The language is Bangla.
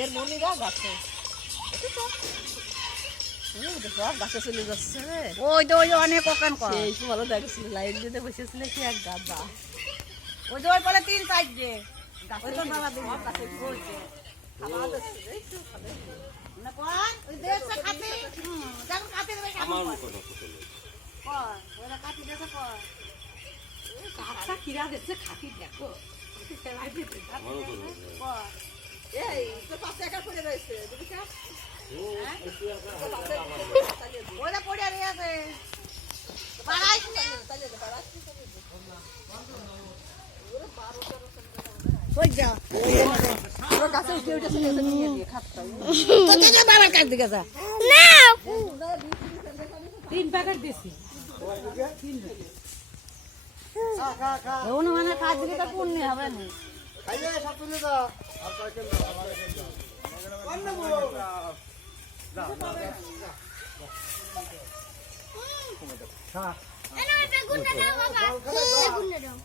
এর মনিরা গাছে সব গাছে চলে যাচ্ছে রে। ওই তো ওই অনেক ওখান কর এই ভালো দেখছিল লাইন দিতে বসেছিল কি এক গাদা। ওই যে ওই বলে 3-4 যে গাছে তো নালা দিন গাছে বলছে খাওয়া যাচ্ছে একটু খাবে না কোন ওই দেখছ খাতে যখন খাতে দেবে কেমন কর ওরা কাটি দেছে কর কাটা কিরা দিচ্ছে খাতি দেখো কর এই তো 5 টাকা করে রয়েছে বুঝছ ওরা পড়ে আছে পাড়াইছ না কই যা ওরা গাছে উঠে উঠে চলে গেছে নিয়ে দিয়ে খাচ্ছা তো যা বাবার কাছ দিকে যা না 3 প্যাকেট দিছি অনুমানে কাজ দিকে তো পুণ্য হবে না খাইলে সব তুলে দাও আর সাইকেল দাও এনে বেগুনটা দাও বাবা বেগুনটা দাও